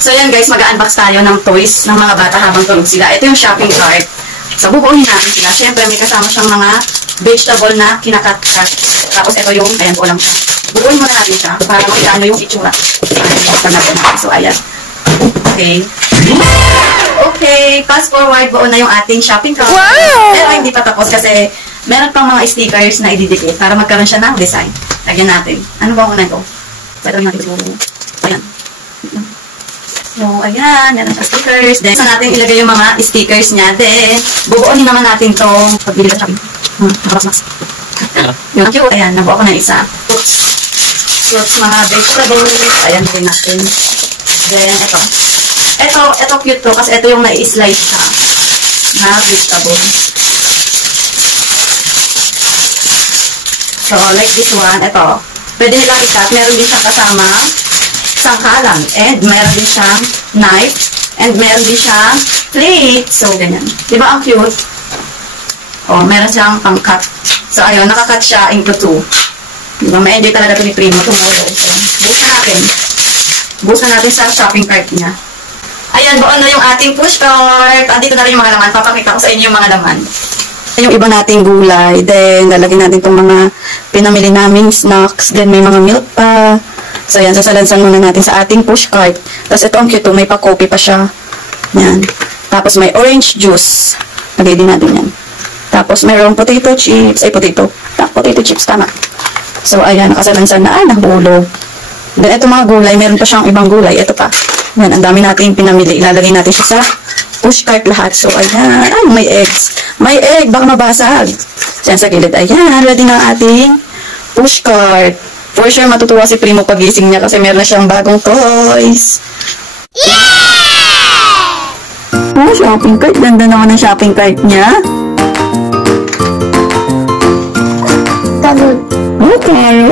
So yan guys, mag-unbox tayo ng toys ng mga bata habang tulog sila. Ito yung shopping cart. So bubuuhin natin sila. Siyempre may kasama siyang mga vegetable na kinakat-cut. Tapos ito yung, ayan po lang siya. Bubuuhin muna natin siya para makita nyo yung itsura. So ayan. Okay. Okay, fast forward, buo na yung ating shopping cart. Wow! Pero hindi pa tapos kasi meron pang mga stickers na ididikit para magkaroon siya ng design. Lagyan natin. Ano ba muna ito? Pwede natin ito. Ayan. So, ayan. Meron siya stickers. Then, so natin ilagay yung mga stickers niya. Then, bubuonin naman natin itong pagbili sa shopping. Nakabas-mas. Yung cute. Ayan, nabuo ko na isa. Fruits, mga vegetables. Ayan, rin natin. Then, ito. Ito cute to kasi ito yung nai-slice siya na vegetable. So, like this one, ito. Pwede nilang i-cut. Meron din siyang kasama sangkalan. And meron din siyang knife. And meron din siyang plate. So, ganyan. Diba ang cute? Oh, meron siyang pang-cut. So, ayun, nakakat siya into two. Diba, ma-enjoy talaga ito ni Primo tomorrow. So, boost na natin sa shopping cart niya. Ayan, buo na yung ating push cart. Andito na rin yung mga laman. Papakita ko sa inyo yung mga laman. Yung iba nating gulay. Then, lalagyan natin itong mga pinamili naming snacks. Then, may mga milk pa. So, ayan. Sasalansan muna natin sa ating push cart. Tapos, ito ang cute. May pa-coffee pa siya. Yan. Tapos, may orange juice. Lagay din natin yan. Tapos, mayroong potato chips. Ay, potato chips. Tama. So, ayan. Nakasalansan na. Nahulog. Then, ito mga gulay. Meron pa siyang ibang gulay. Ito pa. Yan. Ang dami nating pinamili. Ilalagay natin siya sa push cart lahat. So, ayan. Ay, may eggs. May egg. Baka mabasag. Diyan sa gilid. Ayan. Ready na ang ating push cart. For sure, matutuwa si Primo pagising niya kasi meron na siyang bagong toys. Yeah! Oh, shopping cart. Ganda naman ang shopping cart niya. Tagod. Okay.